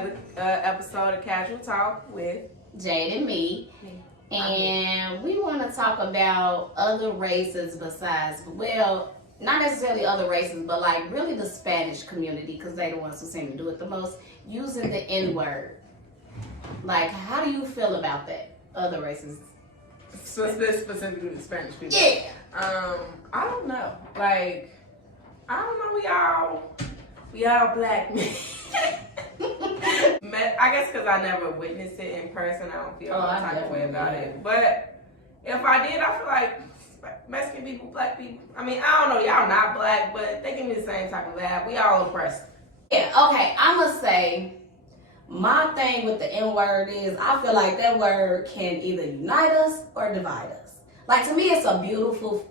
another episode of Casual Talk with Jade and me. And we want to talk about other races besides, well, not necessarily other races, but like really the Spanish community, because they're the ones who seem to do it the most, using the N-word. Like, how do you feel about that? Other races. specifically the Spanish people. Yeah. I don't know. Like, I don't know. We all black men. I guess because I never witnessed it in person, I don't feel any type of way about it. But if I did, I feel like Mexican people, black people. I mean, I don't know. Y'all not black, but they give me the same type of vibe. We all oppressed. Yeah. Okay. I must say, my thing with the N-word is I feel like that word can either unite us or divide us. Like, to me, it's a beautiful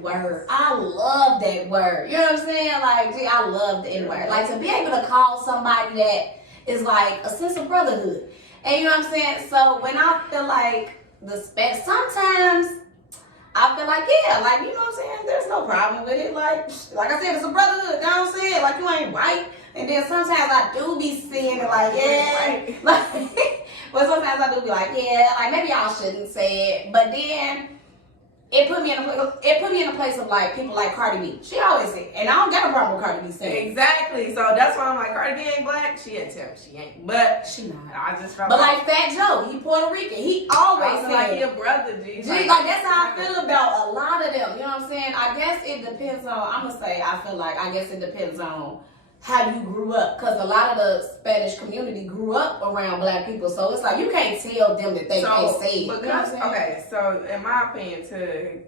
word. I love that word. You know what I'm saying? Like, gee, I love the N-word. Like, to be able to call somebody that is like a sense of brotherhood. And you know what I'm saying? So when I feel like sometimes I feel like, yeah, like, you know what I'm saying? There's no problem with it. Like I said, it's a brotherhood. You know what I'm saying? Like, you ain't white. And then sometimes I do be seeing it like, yeah. Like, but sometimes I do be like, yeah, like maybe y'all shouldn't say it. But then it put me in a place of like people like Cardi B. She always say, and I don't got a problem with Cardi B saying. Exactly. So that's why I'm like, Cardi B ain't black. She'd tell me she ain't, but she not. I just felt but like Fat Joe, he Puerto Rican. He always said like he a brother. G. Like that's how I feel about a lot of them. You know what I'm saying? I guess it depends on. I guess it depends on how you grew up, because a lot of the Spanish community grew up around black people, so it's like you can't tell them that they can't say it. Because, okay, so in my opinion, to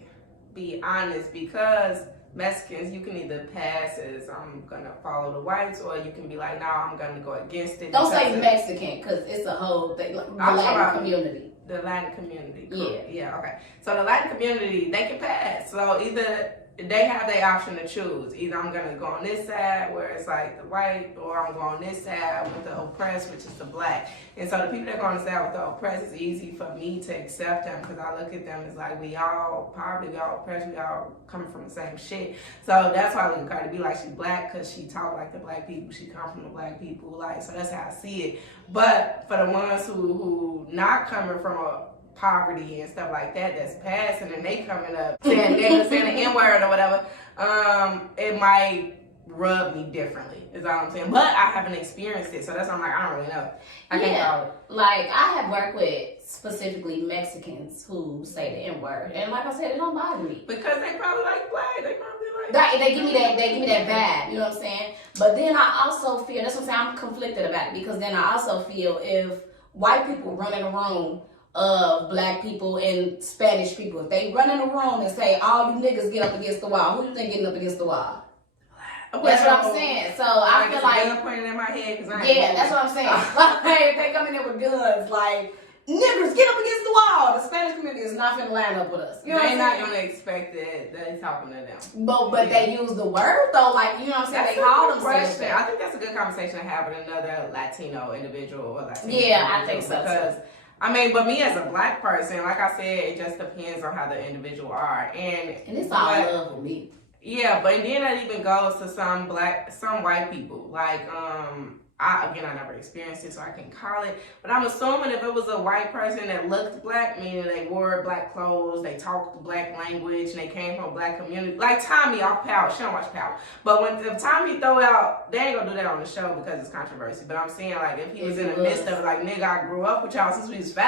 be honest, because Mexicans, you can either pass as I'm gonna follow the whites, or you can be like, no, I'm gonna go against it. Don't say Mexican, because it's a whole thing. The Latin community. The Latin community. Cool. Yeah, okay. So the Latin community, they can pass. So either they have the option to choose. Either I'm going to go on this side where it's like the white, or I'm going on this side with the oppressed, which is the black. And so the people that go on the side with the oppressed, it's easy for me to accept them, because I look at them as like, we all poverty, we all oppressed, we all coming from the same shit. So that's why I look at Cardi B like she's black, because she talk like the black people, she come from the black people, like, so that's how I see it. But for the ones who not coming from a poverty and stuff like that, that's passing, and they coming up saying niggas, saying the N-word or whatever, it might rub me differently, is all I'm saying. But I haven't experienced it, so that's why I'm like, I don't really know. I can't call it. Like, I have worked with specifically Mexicans who say the N-word, and like I said, it don't bother me. Because they probably like black, they probably like they give me that vibe, you know what I'm saying? But then I also feel, that's what I'm saying, I'm conflicted about it, because then I also feel if white people run in a room of black people and Spanish people, if they run in a room and say, all you niggas get up against the wall, who you think getting up against the wall? Well, that's what I'm saying. So I feel like gun pointing in my head, because I ain't that's what I'm saying. Like, if they come in there with guns, like, niggers, get up against the wall. The Spanish community is not finna line up with us. You know they're not gonna expect that they're talking to them. But they use the word though, like, you know what I'm saying? They call themselves. I think that's a good conversation to have with another Latino individual or Latino. Yeah, I think so. Because I mean, but me as a black person, like I said, it just depends on how the individual are, and it's all love with me. Yeah, but then that even goes to some white people. Like, I never experienced it, so I can't call it. But I'm assuming if it was a white person that looked black, meaning they wore black clothes, they talked the black language, and they came from a black community. Like Tommy off Power, she don't watch Power. But if Tommy throw out, they ain't gonna do that on the show because it's controversy. But I'm saying, like, if he was in the midst of like, nigga, I grew up with y'all since we was 5.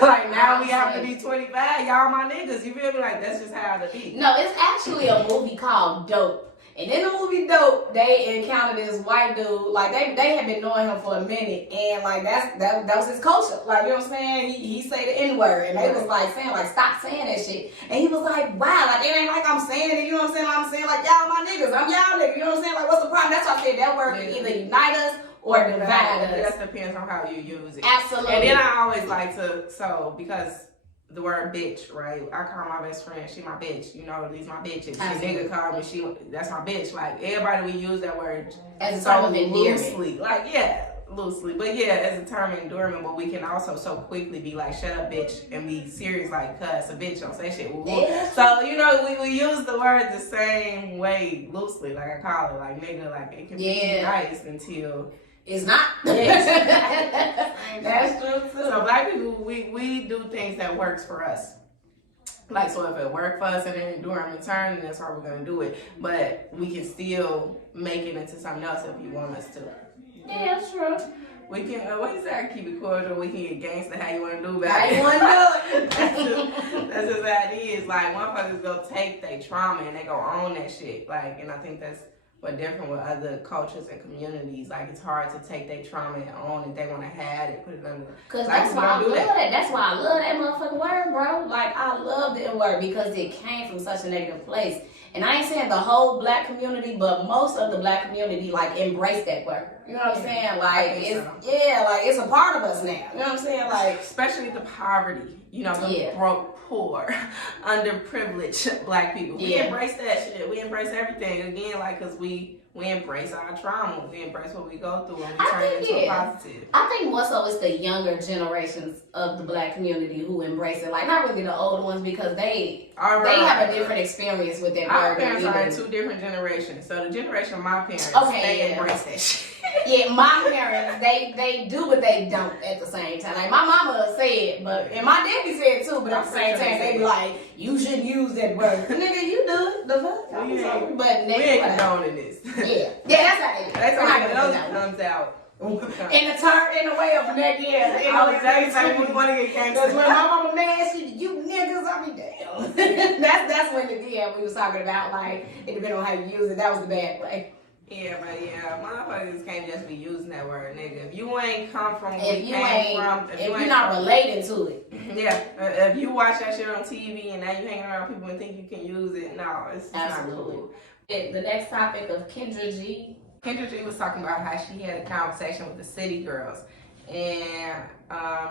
Like, now we have to be 25. Y'all my niggas. You feel me? Like, that's just how it be. No, it's actually a movie called Dope. And in the movie Dope, they encountered this white dude. Like, they had been knowing him for a minute, and like that was his culture. Like, you know what I'm saying? He say the N-word, and they was like saying, like, stop saying that shit. And he was like, wow, like, it ain't like I'm saying it. You know what I'm saying? Like, I'm saying, like, y'all my niggas, I'm y'all niggas. You know what I'm saying? Like, what's the problem? That's why I said that word can either unite us or divide us. It just depends on how you use it. Absolutely. And then I always like to, because the word bitch, right? I call my best friend, she my bitch. You know, these my bitches. She nigga call me, that's my bitch. Like, everybody we use that word as a term of endearment. Loosely. Like, yeah, loosely. But yeah, as a term of endearment, but we can also so quickly be like, shut up, bitch, and be serious like, cuss, a bitch don't say shit. Yeah. So, you know, we use the word the same way, loosely. Like, I call it, like, nigga, like, it can be nice until It's not. That's true too. So black people, we do things that works for us. Like, so if it worked for us and then during return, then that's how we're gonna do it. But we can still make it into something else if you want us to. Yeah, that's true. We can, what you say, keep it cordial, we can get gangster how you want to do about How it. you want to do it. That's just how it is. Like, motherfuckers go take their trauma and they go own that shit. Like, and I think that's what different with other cultures and communities. Like, it's hard to take their trauma and own it. They want to have it, put it under. Cause Black that's people why I don't do love that. that. That's why I love that motherfucking word, bro. Like, I love the word because it came from such a negative place. And I ain't saying the whole black community, but most of the black community like embrace that word. You know what I'm saying? Like it's like it's a part of us now. You know what I'm saying? Like especially the poverty, you know, the broke, poor, underprivileged black people. We embrace that shit. We embrace everything. Again, like, cause we embrace our trauma. We embrace what we go through and we turn it into a positive. I think more so it's the younger generations of the black community who embrace it. Like, not really the older ones because they have a different experience with that word. Our parents are in two different generations. So the generation of my parents, they embrace that shit. Yeah, my parents, they do, but they don't at the same time. Like, my mama said, but, and my daddy said too, but at the same time, they be like, you shouldn't use that word. Nigga, you do it. The fuck? We ain't condoning this. Yeah, that's how they do. That's how it comes out. In the way of neck, yeah. I was exactly we want to get gangster. Because when my mama mad, she you niggas, I be damn. that's when we was talking about, like, it depends on how you use it. That was the bad way. Yeah, but motherfuckers can't just be using that word, nigga. If you ain't come from where we came from, if you're not relating to it. Yeah, if you watch that shit on TV and now you hanging around people and think you can use it, no, it's not cool. The next topic of Kendra G. Kendra G was talking about how she had a conversation with the city girls. And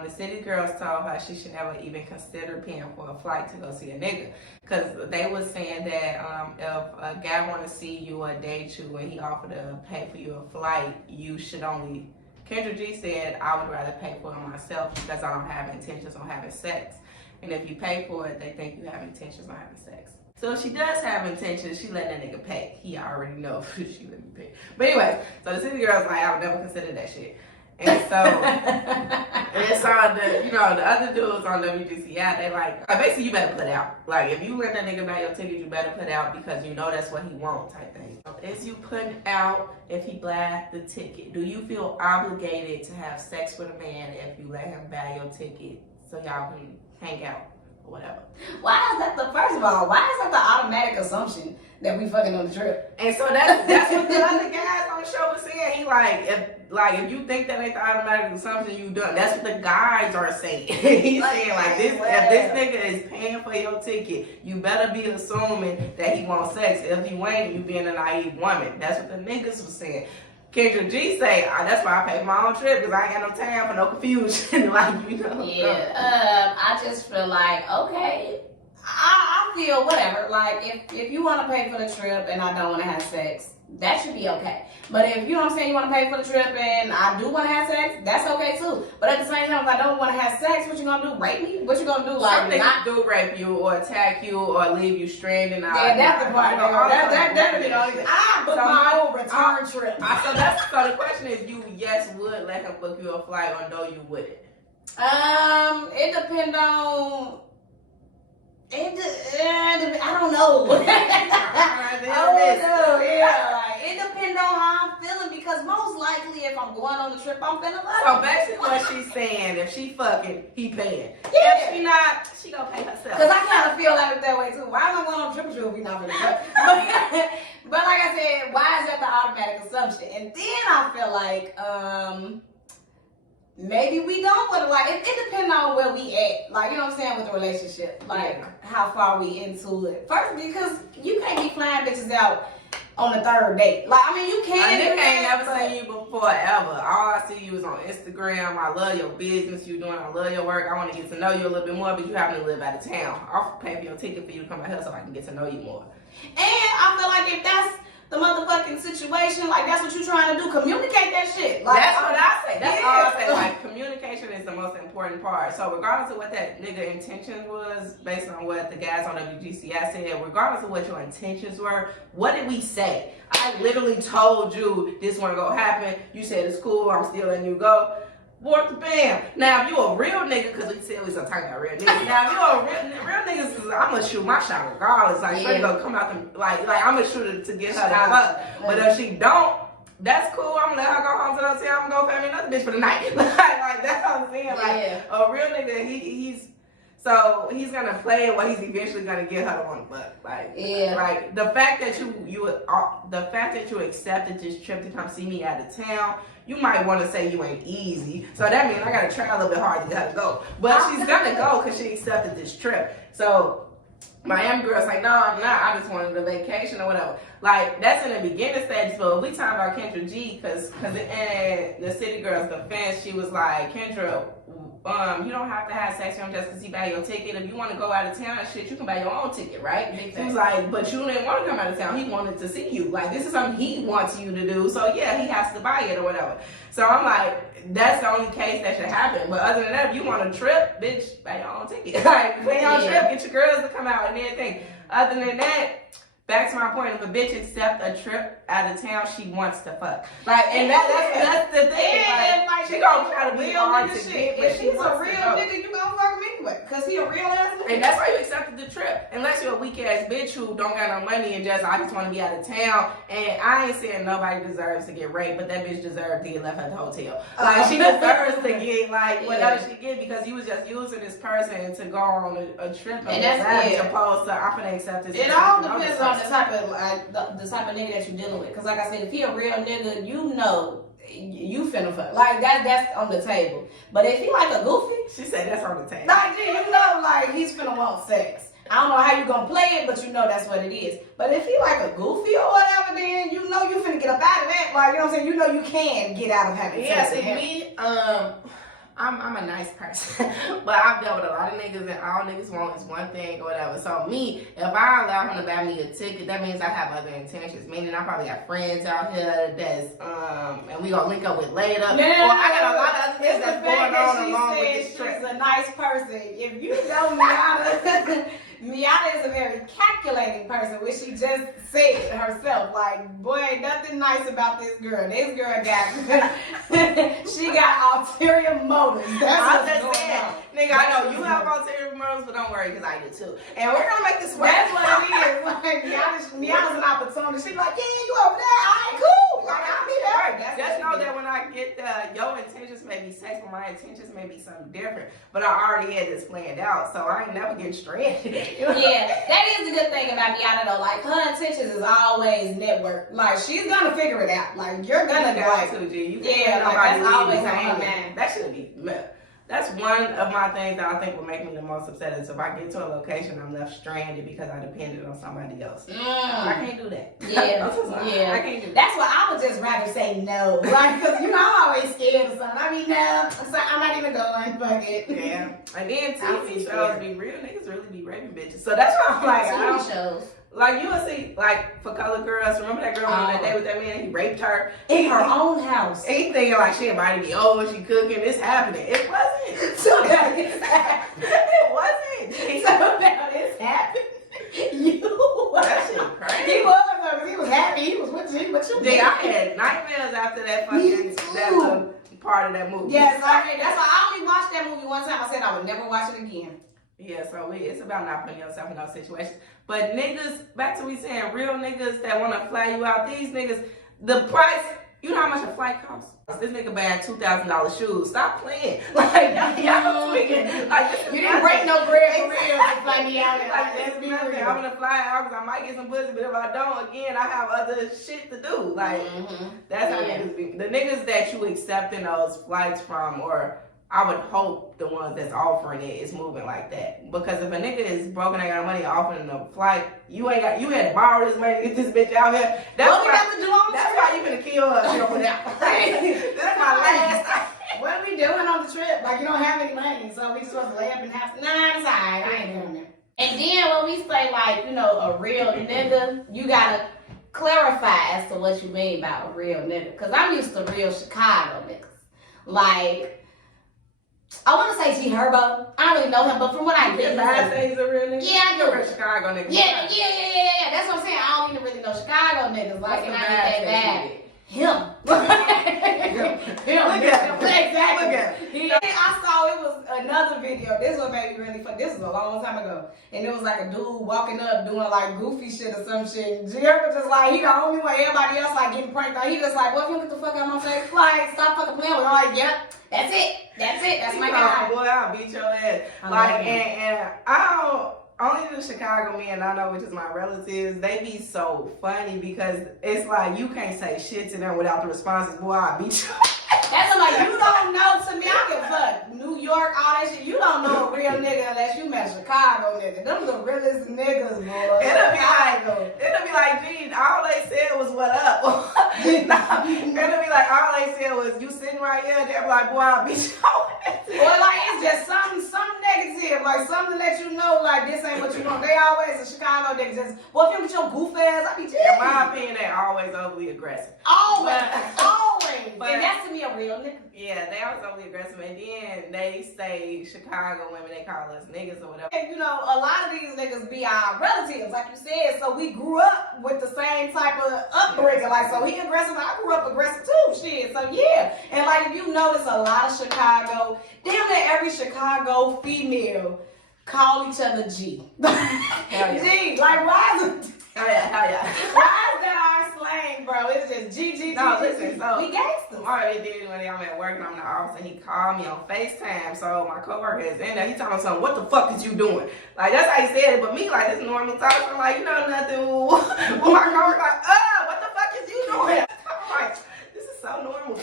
the city girls told her she should never even consider paying for a flight to go see a nigga. Because they was saying that if a guy want to see you or date you and he offered to pay for you a flight, you should only... Kendra G said, I would rather pay for it myself because I don't have intentions on having sex. And if you pay for it, they think you have intentions on having sex. So if she does have intentions, she let that nigga pay. He already know she let me pay. But anyway, so the city girl's like, I would never consider that shit. And so, the other dudes on WGCI, they like, basically you better put out. Like, if you let that nigga buy your ticket, you better put out because you know that's what he wants type thing. Is you putting out if he buy the ticket? Do you feel obligated to have sex with a man if you let him buy your ticket so y'all can hang out or whatever? Why is that first of all, why is that the automatic assumption that we fucking on the trip? And so that's what the other guys on the show was saying. He if you think that ain't the automatic assumption, you done. That's what the guys are saying. He's saying if this nigga is paying for your ticket, you better be assuming that he wants sex. If you ain't, you being a naive woman. That's what the niggas was saying. Kendra G say, that's why I pay for my own trip because I ain't got no time for no confusion. Yeah, I just feel like, okay, I feel whatever. Like, if you want to pay for the trip and I don't want to have sex, that should be okay. But if, you know what I'm saying, you want to pay for the trip and I do want to have sex, that's okay too. But at the same time, if I don't want to have sex, what you gonna do? Rape me? What you gonna do? Like, some niggas do rape you or attack you or leave you stranded. Yeah, that's the part. That'd be the only thing. I booked my own return trip. So the question is, you would let him book you a flight or no, you wouldn't? It depends on... I don't know. It depends on how I'm feeling because most likely if I'm going on the trip, I'm feeling like so basically what she's saying, if she fucking, he paying. Yeah. If she not, she gonna pay herself. Because I kind of feel like that way too. Why am I going on a trip with you if we not gonna pay? But like I said, why is that the automatic assumption? And then I feel like maybe we don't want to, like, it depends on where we at, like, you know what I'm saying, with the relationship, like, how far we into it. First, because you can't be flying bitches out on the third date. Like, I mean, you can. A nigga ain't never seen you before, ever. All I see you is on Instagram. I love your business you doing. I love your work. I want to get to know you a little bit more, but you happen to live out of town. I'll pay for your ticket for you to come out here so I can get to know you more. And I feel like if that's the motherfucking situation situation, like that's what you're trying to do. Communicate that shit. Like, that's what I say. That's all I say. Like, communication is the most important part. So regardless of what that nigga intention was, based on what the guys on WGCI said, regardless of what your intentions were, what did we say? I literally told you this wasn't gonna happen. You said it's cool. I'm still letting you go. What bam? Now if you a real nigga, because we said we was talking about real niggas. Now if you a real niggas, I'm gonna shoot my shot regardless. Like she gonna come out the like I'm gonna shoot it to get her to fuck. But if she don't, that's cool. I'm gonna let her go home to the hotel. I'm gonna go find me another bitch for the night. like that's what I'm saying. Like a real nigga, he's gonna play what he's eventually gonna get her to want to fuck. Like the fact that you accepted this trip to come see me out of town. You might want to say you ain't easy. So that means I got to try a little bit hard to get her to go. But she's going to go because she accepted this trip. So Miami girl's like, no, I'm not. I just wanted a vacation or whatever. Like, that's in the beginning stages. But we talking about Kendra G because in the City Girl's defense, she was like, Kendra, you don't have to have sex with him just because he buy your ticket. If you want to go out of town and shit, you can buy your own ticket, right? He was like, but you didn't want to come out of town. He wanted to see you. Like, this is something he wants you to do. So, yeah, he has to buy it or whatever. So, I'm like, that's the only case that should happen. But other than that, if you want a trip, bitch, buy your own ticket. Like, pay your own trip. Get your girls to come out and everything. Other than that, back to my point, if a bitch accept a trip out of town, she wants to fuck. Like, and that's the thing. Like, she gonna try to be hard to get, but if she's a real nigga, you gonna fuck him anyway. Cause he a real ass nigga. And that's why you accepted the trip. Unless you're a weak ass bitch who don't got no money and I just want to be out of town. And I ain't saying nobody deserves to get raped, but that bitch deserves to get left at the hotel. Like, she deserves to get whatever she get because you was just using this person to go on a trip and that's opposed to I'm gonna accept this. It all depends on the type of nigga that you're dealing with. Cause like I said, if he a real nigga, you know you finna fuck. Like that's on the table. But if he like a goofy, she said that's on the table. Like you know, like he's finna want sex. I don't know how you gonna play it, but you know that's what it is. But if he like a goofy or whatever, then you know you finna get up out of that. Like you know what I'm saying? You know you can get out of having sex. Yeah, see me, I'm a nice person, but I've dealt with a lot of niggas and all niggas want is one thing or whatever. So me, if I allow him to buy me a ticket, that means I have other intentions. Meaning I probably got friends out here that's and we gonna link up with later. Or I got a lot of other things that's going on along with this trip. She's a nice person. If you know Miata, Miata is a very calculating person, which she just said herself. Like, boy, ain't nothing nice about this girl. This girl got, she got ulterior motives. That's what's going on. Nigga, I know you have ulterior motives, but don't worry, because I do too. And we're gonna make this work. That's what it is. Like, Miata's an opportunity. She's like, yeah, you over there. All right, cool. Like, I'll be there. Just know that when I get your intentions may be sex, but my intentions may be something different. But I already had this planned out, so I ain't never getting stranded. Yeah, that is the good thing about Miata though. Like her intentions is always network. Like she's gonna figure it out. Like you're gonna go to G. Yeah, like that's always on her mind. That should be. That's one of my things that I think would make me the most upset is if I get to a location I'm left stranded because I depended on somebody else. I can't do that. Yeah, yeah. I can't do that. That's why I would just rather say no. Like, because you know I'm always scared of something. I mean, no, so I'm not even going. Fuck it. Yeah. And then TV shows be real niggas really be raping bitches. So that's why I'm like, TV shows. Like you will see, like for Color Girls, remember that girl on that day with that man? He raped her in her own house. He thinking like she invited me over, she cooking, this happening. It wasn't. So now it's happening. It wasn't. So now it's happening. That shit crazy. He was happy. He was with you. What you did? I had nightmares after that fucking that part of that movie. Yes, that's why I only watched that movie one time. I said I would never watch it again. Yeah, so it's about not putting yourself in those situations. But niggas, back to we saying, real niggas that want to fly you out, these niggas, the price, you know how much a flight costs? This nigga buying $2,000 shoes. Stop playing. Like, y'all tweaking. Like, you didn't break no bread for real to fly me out there. Like, let's be real. I'm going to fly out because I might get some pussy, but if I don't, again, I have other shit to do. Like, that's how niggas be. The niggas that you accepting those flights from, or I would hope the ones that's offering it is moving like that. Because if a nigga is broken, ain't got money offering a flight, you had to borrow this money to get this bitch out here. That's why you finna kill her. She don't put out. That's my last. What are we doing on the trip? Like, you don't have any money, so we just supposed to lay up and have to. Nah, it's alright. I ain't doing that. And then when we say, like, you know, a real nigga, you gotta clarify as to what you mean by a real nigga. Because I'm used to real Chicago niggas. Like, I want to say G Herbo. I don't really know him, but from what I get, I say he's a real nigga. Yeah, I do. You're a Chicago nigga. Yeah. That's what I'm saying. I don't even really know Chicago niggas. Like, and I get that bad. Him. Look at him. Exactly. Look at him. I saw it was another video. This one made me really funny. This was a long time ago. And it was like a dude walking up doing like goofy shit or some shit. And Jerry just like, he the only one, everybody else like getting pranked out. He just like, well, if you get the fuck out of my face, like, stop fucking playing with me. I'm like, yep, that's it. That's my guy. Boy, I'll beat your ass. Like, and I don't. Only the Chicago men I know, which is my relatives, they be so funny because it's like you can't say shit to them without the responses. Boy, I beat you. That's like, you don't know to me. I give a fuck. New York, all that shit. You don't know a real nigga unless you met a Chicago nigga. Them the realest niggas, boy. It'll be like, gee, all they said was what up. It'll be like, all they said was you sitting right here. They'll be like, boy, I'll beat you. Or like it's just some negative, like something to let you know, like this ain't what you want. They always a Chicago nigga just, well, if you get your goof ass, I be just. In my opinion, they always overly aggressive. Always. But, and that's to me a real nigga. Yeah, they always overly aggressive, and then they say Chicago women, they call us niggas or whatever. And, you know, a lot of these niggas be our relatives, like you said, so we grew up with the same type of upbringing. Like, so he aggressive, I grew up aggressive too, shit. So yeah, and like if you notice, a lot of Chicago, damn near every Chicago female call each other G. Hell yeah. G, like why is it? Hell yeah. Why is that our slang, bro? It's just G. No, listen, so we gangsters. All right, did when I'm at work and I'm in the office and he called me on FaceTime. So my coworker is in there. He telling me something. What the fuck is you doing? Like that's how he said it. But me like this normal talk. So I'm like, you know nothing. Well, my coworker like, what the fuck is you doing? I'm like, this is so normal.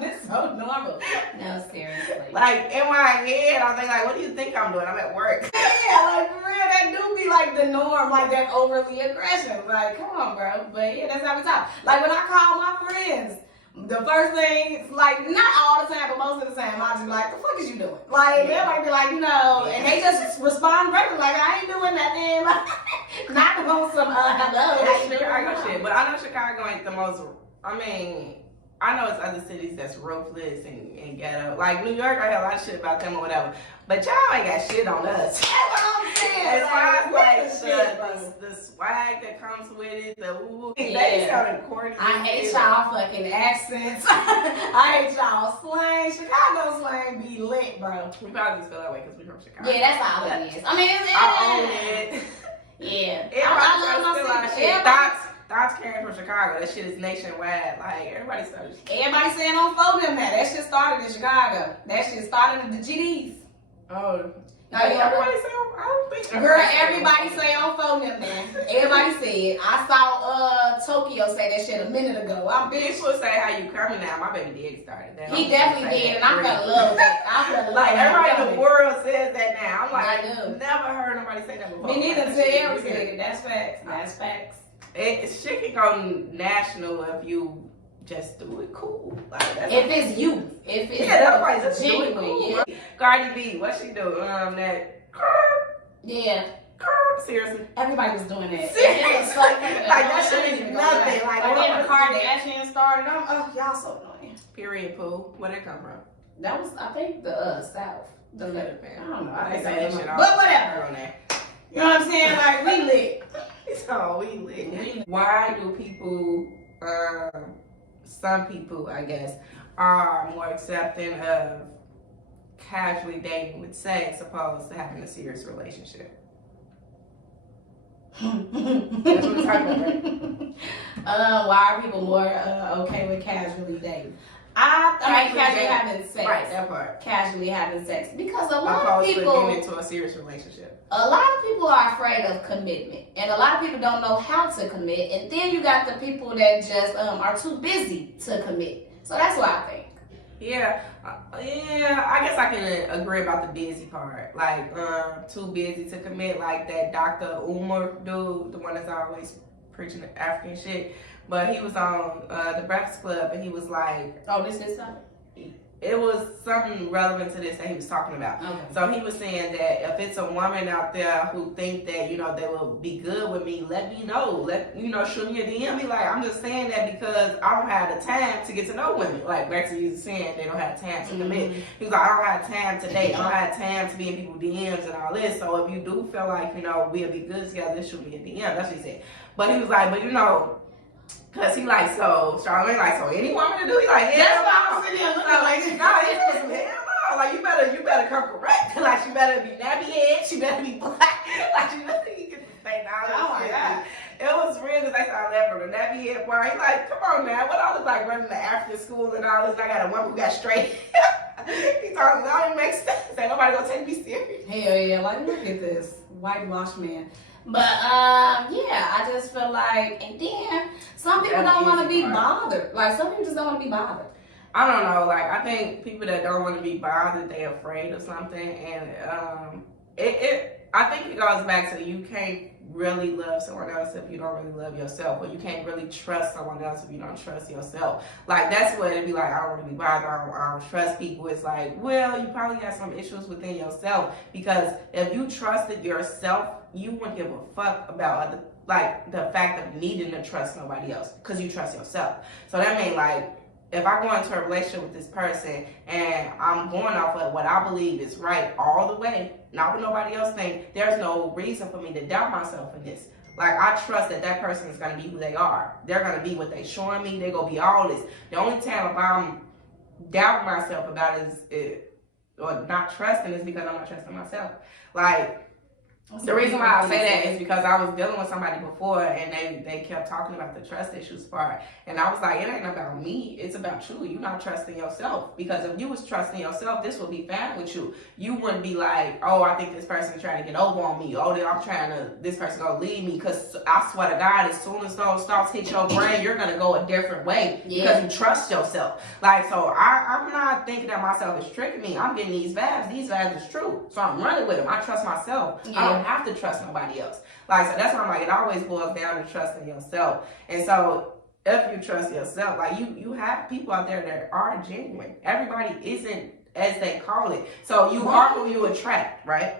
This is so normal. No, seriously. Like in my head, I was like, what do you think I'm doing? I'm at work. Yeah, like for real, that do be like the norm, like that overly aggression. Like, come on, bro. But yeah, that's how we talk. Like when I call my friends, the first thing, like not all the time, but most of the time, I just be like, the fuck is you doing? Like they might be like, you know, and they just respond regularly, like I ain't doing nothing. Like, not on some hello. It's Chicago shit, but I know Chicago ain't the most. I mean, I know it's other cities that's ruthless and ghetto. Like New York, I hear a lot of shit about them or whatever. But y'all ain't got shit on us. That's what I'm saying. As far as like the swag that comes with it, the ooh, yeah. they sounding corny. I hate y'all fucking accents. I hate y'all slang. Chicago slang be lit, bro. We probably just feel that way because we from Chicago. Yeah, that's all it is. I mean, I own it. Yeah. Everybody tries to steal our city. shit. Thoughts came from Chicago. That shit is nationwide. Like everybody started. Everybody saying on phone them that shit started in Chicago. That shit started in the GDs. Oh. No, Everybody say, I don't think. Girl, everybody say on phone them, man. Everybody said. I saw Tokyo say that shit a minute ago. I'm bitch. People say how you coming now. My baby daddy started that. He definitely did, and I fell in love with that. I fell in love like with everybody in that. the world says that now. I'm like, I do. never heard nobody say that before. Me neither Like, until shit Eric weird. said it. That's facts. That's facts. Shit can go national if you just do it cool. Like that's If it's you, if it's that's just do it genuine, cool. yeah. Cardi B, what she do? That. Yeah. Seriously. Everybody was doing that. Seriously. Like that shit is nothing. Like when the what? Kardashians started, y'all so annoying. Period. Pooh. Where that come from? That was, I think, the South. I don't know. I I say that shit all. but whatever. On that. You know what I'm saying? Like we lit. So we lit. Why do people, some people, I guess, are more accepting of casually dating with sex opposed to having a serious relationship? That's what we're talking about, right? Why are people more okay with casually dating? I mean, casually having sex. Right, that part. Casually having sex. Because a lot of Opposed to people getting into a serious relationship. a lot of people are afraid of commitment, and a lot of people don't know how to commit. And then you got the people that just are too busy to commit. So that's what I think. Yeah, I guess I can agree about the busy part. Like, too busy to commit. Like that Dr. Umar dude, the one that's always preaching the African shit. But he was on the Breakfast Club, and he was like, Oh, this is something? it was something relevant to this that he was talking about. Okay. So he was saying that if it's a woman out there who think that, you know, they will be good with me, let me know. Shoot me a DM. Be like, I'm just saying that because I don't have the time to get to know women. Like basically he's saying they don't have time to commit. He's like, I don't have time to date. I don't have time to be in people's DMs and all this. So if you do feel like, you know, we'll be good together, shoot me a DM. That's what he said. But he was like, but you know, cause he like, so Charlamagne like, so any woman to do? He like, yeah. That's why I'm sitting here looking like this. No, he was hell no. Like you better come correct. Like she better be nappy head. She better be black. Like she better get the thing out. Oh my God. It was real because they started laughing. The nappy head boy. He like, come on man, what I look like running the African school and all this? I got a woman who got straight. He told me that don't even make sense. Ain't nobody gonna take me serious. Hell yeah, like look at this whitewash man. But yeah, I just feel like, and then some people don't want to be bothered. Like some people just don't want to be bothered. I don't know. Like I think people that don't want to be bothered, they're afraid of something, and I think it goes back to you can't really love someone else if you don't really love yourself, or you can't really trust someone else if you don't trust yourself. Like that's what it'd be like. I don't want to be bothered. I don't trust people. It's like, well, you probably got some issues within yourself, because if you trusted yourself, you wouldn't give a fuck about the fact of needing to trust nobody else, because you trust yourself. So that means like, if I go into a relationship with this person and I'm going off of what I believe is right all the way, not what nobody else thinks, there's no reason for me to doubt myself in this. Like, I trust that person is going to be who they are. They're going to be what they're showing me. They're going to be all this. The only time if I'm doubting myself about it or not trusting is because I'm not trusting myself. Like, the reason why I say that is because I was dealing with somebody before and they kept talking about the trust issues part. And I was like, it ain't about me. It's about you. You're not trusting yourself. Because if you was trusting yourself, this would be fine with you. You wouldn't be like, oh, I think this person trying to get over on me. Oh, this person gonna leave me. Because I swear to God, as soon as those thoughts hit your brain, you're gonna go a different way. Because you trust yourself. Like, so I'm not thinking that myself is tricking me. I'm getting these vibes. These vibes is true. So I'm running with them. I trust myself. I don't have to trust nobody else. Like, so that's why I'm like, it always boils down to trusting yourself. And so if you trust yourself, like you have people out there that are genuine. Everybody isn't as they call it. So you are who you attract, right?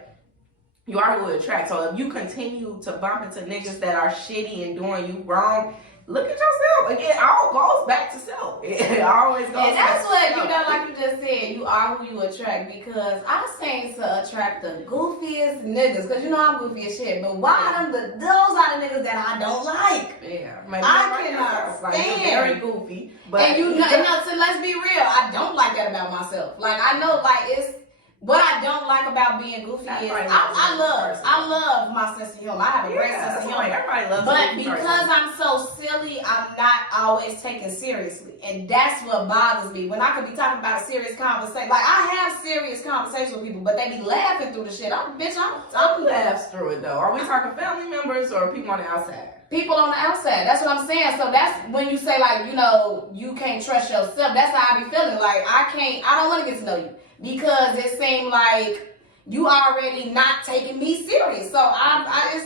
You are who you attract. So if you continue to bump into niggas that are shitty and doing you wrong, look at yourself. Again, it all goes back to self. It always goes and back that's what, to self. you know, like you just said, you are who you attract, because I seem to attract the goofiest niggas, because you know I'm goofy as shit, but why those are the niggas that I don't like. Yeah. I cannot stand. Like, you're very goofy. But And so let's be real, I don't like that about myself. Like, I know, like, it's, what I don't like about being goofy is I love my sense of humor. I have a great sense of humor. Everybody loves but because I'm so silly, I'm not always taken seriously. And that's what bothers me. When I could be talking about a serious conversation. Like, I have serious conversations with people, but they be laughing through the shit. I'm laughs through it though. Are we talking family members or people on the outside? People on the outside. That's what I'm saying. So that's when you say, like, you know, you can't trust yourself. That's how I be feeling. Like, I don't want to get to know you. Because it seemed like you already not taking me serious. So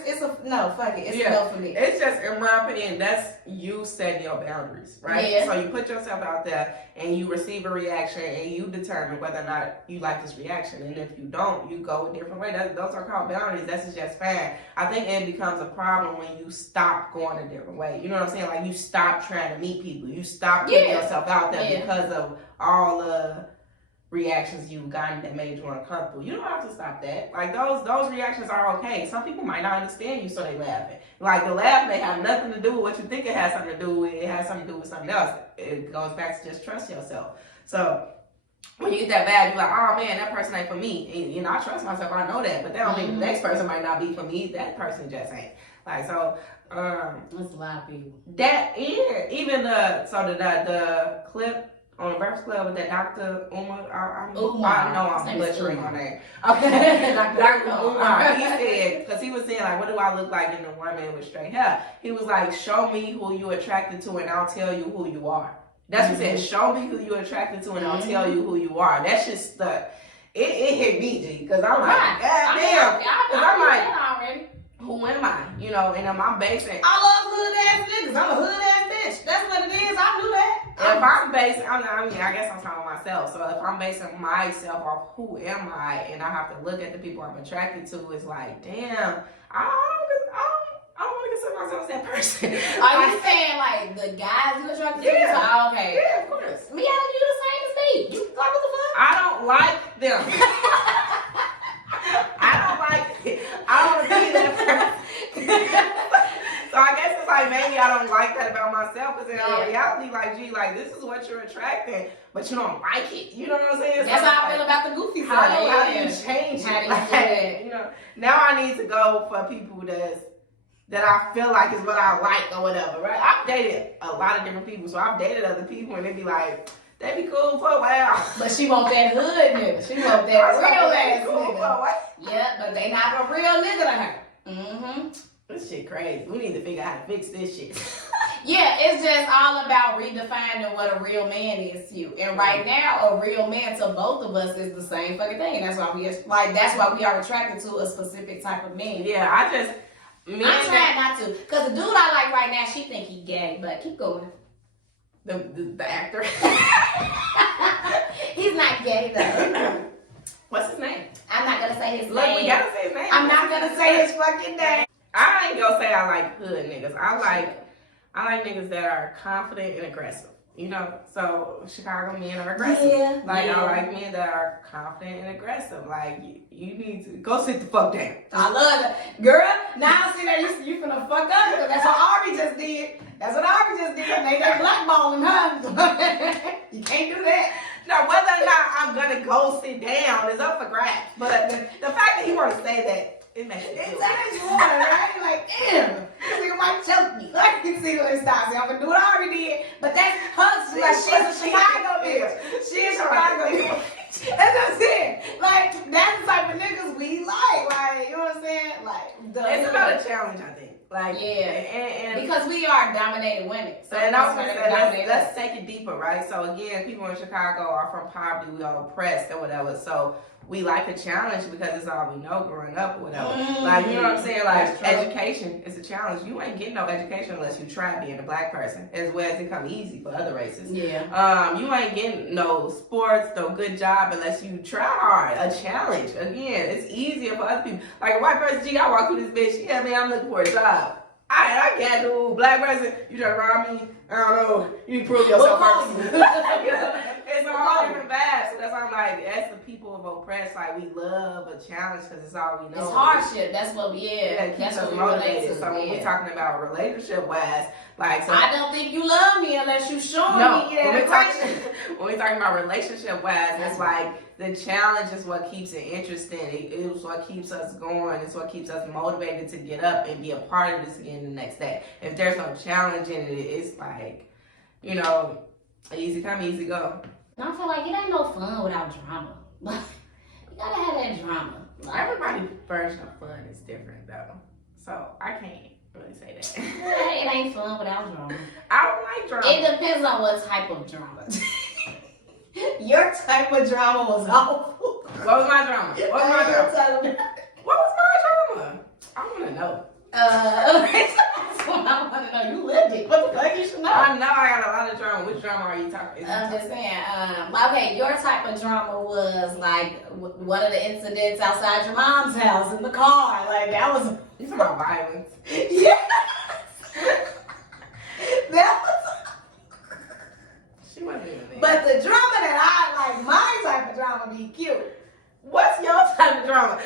it's a no, fuck it. It's a no for me. It's just, in my opinion, that's you setting your boundaries, right? Yeah. So you put yourself out there and you receive a reaction and you determine whether or not you like this reaction. And if you don't, you go a different way. Those are called boundaries. That's just fine. I think it becomes a problem when you stop going a different way. You know what I'm saying? Like, you stop trying to meet people. You stop putting yourself out there because of all the reactions you've gotten that made you uncomfortable. You don't have to stop that. Like, those reactions are okay. Some people might not understand you, so they laughing. Like, the laugh may have nothing to do with what you think it has something to do with. It has something to do with something else. It goes back to just trust yourself. So when you get that vibe, you're like, oh man, that person ain't for me. And, you know, I trust myself. I know that. But that don't mean the next person might not be for me. That person just ain't. Like, so that's a lot of people. That even the clip on the Breakfast Club with that Dr. Umar, I know I'm butchering her name. Okay, Dr. Umar. He said, because he was saying, like, what do I look like in a woman with straight hair? He was like, show me who you attracted to and I'll tell you who you are. That's what he said. Show me who you attracted to and I'll tell you who you are. That's just stuck. It hit me, G, because I'm like, God damn. Because I'm like, who am I? You know, and I'm basing. I love hood ass niggas. I'm a hood ass bitch. That's what it is. I knew that. I if I'm basing, I guess I'm talking about myself. So if I'm basing myself off who am I, and I have to look at the people I'm attracted to, it's like, damn, I don't want to consider myself as that person. Are you saying like the guys you attracted to? Yeah. So, okay. Yeah, of course. Me, I do the same as me. You like what the fuck? I don't like them. I don't like it. I don't want to be that person. So I guess it's like maybe I don't like that about myself, because in reality, like, gee, like, this is what you're attracting, but you don't like it. You know what I'm saying? That's so how I feel about the goofy side. How do you change How do it? you do it? You know, now I need to go for people that I feel like is what I like or whatever, right? I've dated a lot of different people, so I've dated other people, and they be like, they be cool for a while. But she want that hood nigga. She want that real ass cool for a nigga. while. Yeah, but they not a real nigga to her. Mm-hmm. This shit crazy. We need to figure out how to fix this shit. Yeah, it's just all about redefining what a real man is to you. And right now, a real man to both of us is the same fucking thing. And that's why we are attracted to a specific type of man. Yeah, I'm trying not to. Because the dude I like right now, she think he gay, but keep going. The actor. He's not gay though. What's his name? I'm not gonna say his Look, name. we gotta say his name. I'm not gonna say his fucking name. I ain't gonna say I like hood niggas. I like niggas that are confident and aggressive. You know, so Chicago men are aggressive. Yeah. I like men that are confident and aggressive. Like, you need to go sit the fuck down. I love it. Girl, now I see that you finna fuck up, because that's what Ari just did. That's what Ari just did. They blackballing her. You can't do that. Now, whether or not I'm gonna go sit down is up for grabs. But the fact that he want to say that, it makes it feel It's water, right? Like, damn, this nigga might choke me. Like, you see what it starts. I'm gonna do what I already did. But that's her. Like, she's a Chicago bitch. She's a Chicago bitch. That's what I'm saying. Like, that's the type of niggas we like. Like, you know what I'm saying? Like, it's about a challenge, I think. Like, and because we are dominated women. So and I was gonna say, let's take it deeper, right? So again, people in Chicago are from poverty, we are oppressed or whatever. So we like a challenge because it's all we know growing up or whatever. Like, you know what I'm saying? Like, education is a challenge. You ain't getting no education unless you try being a black person, as well as it come easy for other races. Yeah. You ain't getting no sports, no good job unless you try hard. A challenge. Again, it's easier for other people. Like a white person, gee, I walk through this bitch, yeah, man, I'm looking for a job. I can't do black person. You try to rob me. I don't know. You need to prove yourself first. It's a whole different vibe. So that's why I'm like, as the people of oppressed, like, we love a challenge because it's all we know. It's hardship. That's what we that's what we relate to. So when we're talking about relationship wise, like, so I don't think you love me unless you show me that. When we're talking about relationship wise, it's like the challenge is what keeps it interesting. It's what keeps us going. It's what keeps us motivated to get up and be a part of this again the next day. If there's no challenge in it, it's like, you know, easy come, easy go. I feel like it ain't no fun without drama. You gotta have that drama. Everybody's version of fun is different though, so I can't really say that. It ain't fun without drama. I don't like drama. It depends on what type of drama. Your type of drama was awful. What was my drama? What was my drama? What was my drama? I want to know. That's what I want to know. You lived it. What the fuck you should know? I know I got a lot of drama. Which drama are you talking about? I'm just saying. Okay, your type of drama was like one of the incidents outside your mom's house in the car. Like, that was. You talking about violence? Yeah. That was. She wasn't even there. But the drama that I like, my type of drama be cute. What's your type of drama?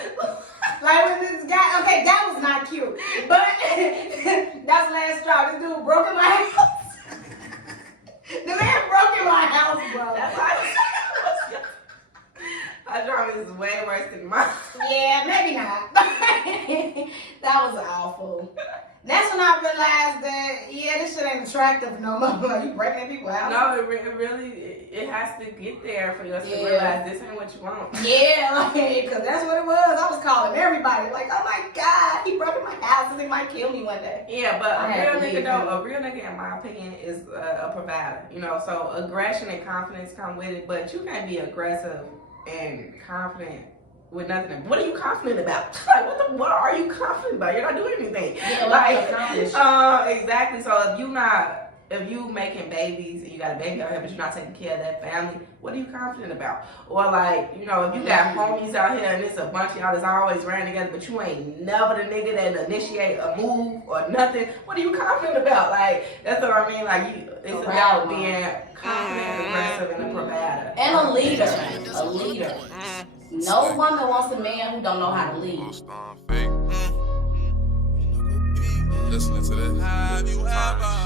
Like with this guy, okay, that was not cute. But that's the last straw. This dude broke in my house. The man broke in my house, bro. That's why my drama is way worse than mine. Yeah, maybe not. That was awful. That's when I realized that, yeah, this shit ain't attractive no more. You breaking people's house? No, it has to get there for us to realize this ain't what you want. Yeah, like, because that's what it was. I was calling everybody, like, oh my God, he broke in my house. He might kill me one day. Yeah, but a real nigga, in my opinion, is a provider. You know, so aggression and confidence come with it, but you can't be aggressive and confident with nothing. What are you confident about? Like, what are you confident about? You're not doing anything. Yeah, like, exactly. So if you're not if you making babies and you got a baby out here, but you're not taking care of that family, what are you confident about? Or like, you know, if you got homies out here and it's a bunch of y'all that's always ran together, but you ain't never the nigga that initiate a move or nothing, what are you confident about? Like, that's what I mean. Like, it's about being confident, aggressive, and a provider. And a leader. A leader. No woman wants a man who don't know how to lead. Listening to that. Have you ever